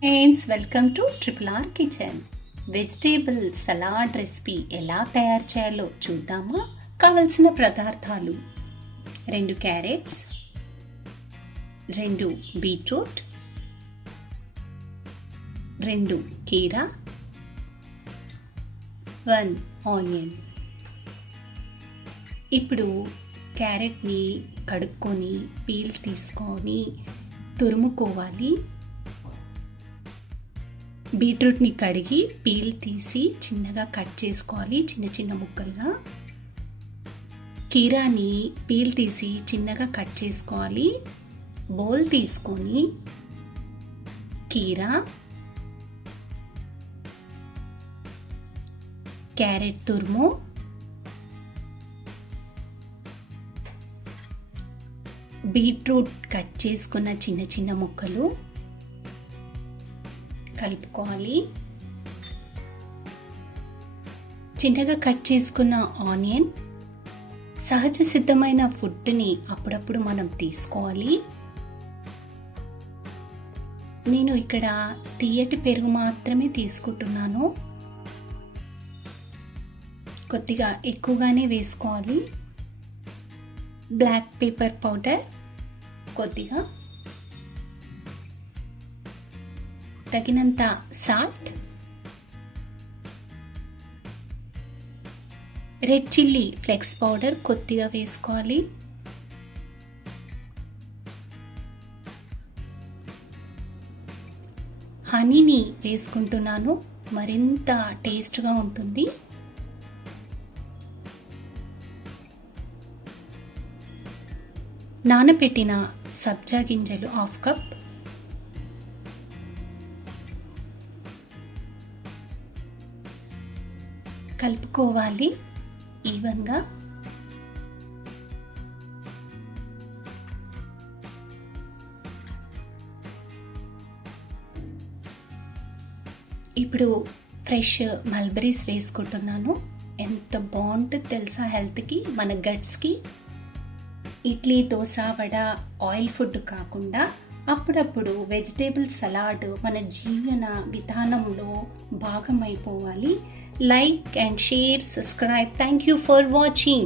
Friends, welcome to triple R kitchen. Vegetable salad recipe ఎలా తయారు చేయాలో చూద్దామా? కావలసిన పదార్థాలు: 2 క్యారెట్స్, 2 బీట్రూట్, 2 కీరా, 1 ఆనియన్. ఇప్పుడు క్యారెట్ని కడుక్కొని పీల్ తీసుకొని తురుముకోవాలి. బీట్రూట్ని కడిగి పీల్ తీసి చిన్నగా కట్ చేసుకోవాలి, చిన్న చిన్న ముక్కలుగా. కీరాని పీల్ తీసి చిన్నగా కట్ చేసుకోవాలి. బౌల్ తీసుకొని కీరా, క్యారెట్ తురుము, బీట్రూట్ కట్ చేసుకున్న చిన్న చిన్న ముక్కలు కలుపుకోవాలి. చిన్నగా కట్ చేసుకున్న ఆనియన్. సహజ సిద్ధమైన ఫుడ్ని అప్పుడప్పుడు మనం తీసుకోవాలి. నేను ఇక్కడ తియ్యటి పెరుగు మాత్రమే తీసుకుంటున్నాను. కొద్దిగా ఎక్కువగానే వేసుకోవాలి. బ్లాక్ పెప్పర్ పౌడర్ కొద్దిగా, తగినంత salt, red chilli flex powder కొద్దిగా వేసుకోవాలి. హనీని వేసుకుంటున్నాను, మరింత టేస్ట్గా ఉంటుంది. నానబెట్టిన సబ్జా గింజలు 1/2 కప్, కలుపుకోవాలి ఈవెన్గా. ఇప్పుడు ఫ్రెష్ మల్బరీస్ వేసుకుంటున్నాను. ఎంత బాగుంటుంది తెలుసా హెల్త్కి, మన గట్స్కి. ఇడ్లీ, దోశ, వడ ఆయిల్ ఫుడ్ కాకుండా అప్పుడప్పుడు వెజిటేబుల్ సలాడ్ మన జీవన విధానంలో భాగమైపోవాలి. Like and share, subscribe. Thank you for watching.